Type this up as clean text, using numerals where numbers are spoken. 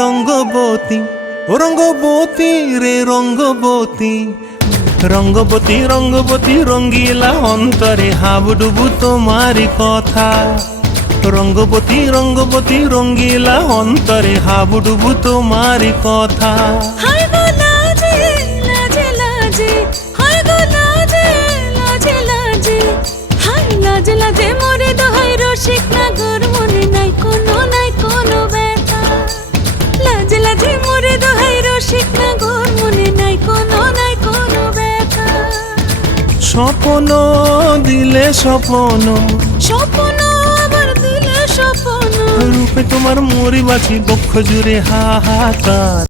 রঙ্গবতী, ও রঙ্গবতী রে রঙ্গবতী, রঙ্গবতী রঙ্গবতী রঙ্গিলা অন্তরে হাবুডুবু তোমারি কথা। রঙ্গবতী রঙ্গবতী রঙ্গিলা অন্তরে হাবুডুবু তোমারি কথা। হায় গো লাজে লাজে লাজে, হায় গো লাজে লাজে লাজে, হায় লাজে লাজে মোরে দোহাই রসিক নাগর মনে নাই কোনো ব্যথা। লাজে লাজে মোরে দোহাই রসিক নাগর মনে নাই কোনো ব্যথা। স্বপ্ন দিলে স্বপ্ন, স্বপ্ন আবার দিলে স্বপ্ন, রূপে তোমার মরি বাঁচি বক্ষ জুড়ে হাহাকার।